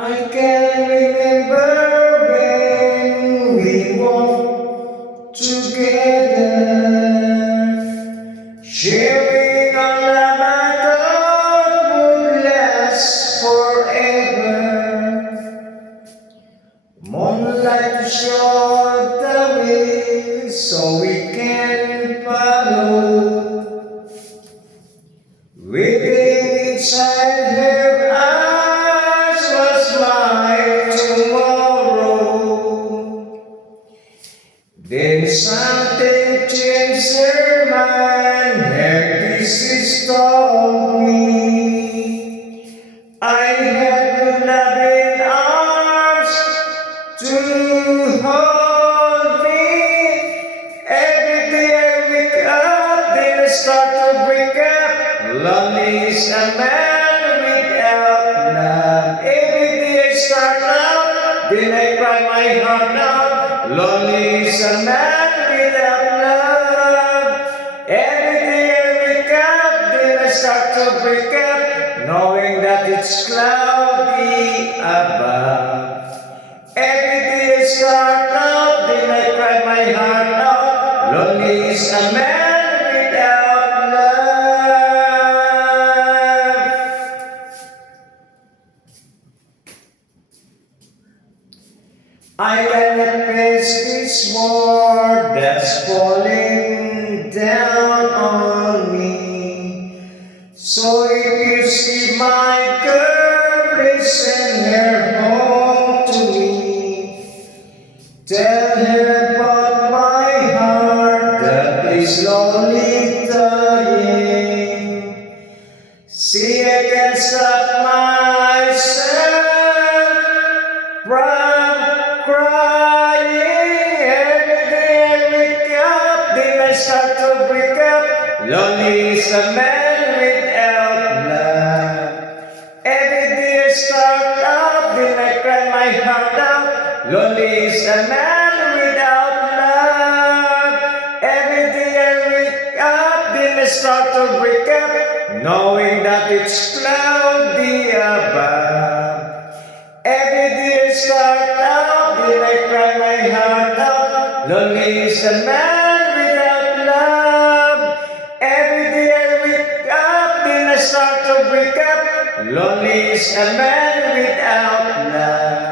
I can remember when we walked together, sharing a love that would last forever. Moonlight showed the way so we can follow. Within inside her eyes was my tomorrow. Then something changed her mind. Her disease told me I had loving arms to hold me. Every day I wake up, then I start to break up. Lonely is a man without love. Every day I start out, then I cry my heart out. Lonely is a man without love. Every day I wake up, then I start to break up, knowing that it's cloudy above. Every day I start out, then I cry my heart out. Lonely is a man without love. I cannot face this war that's falling down on me. So if you see my girl, please send her home to me. Tell her about my heart that is slowly dying. See, I can stop myself from crying. Every day I wake up, then I start to break up. Lonely is a man without love. Every day I start up, then I cry my heart out. Lonely is a man without love. Every day I wake up, then I start to break up, knowing that it's cloudy above. Every day I start out, then I cry my heart out. Lonely is a man without love. Every day I wake up, then I start to break up. Lonely is a man without love.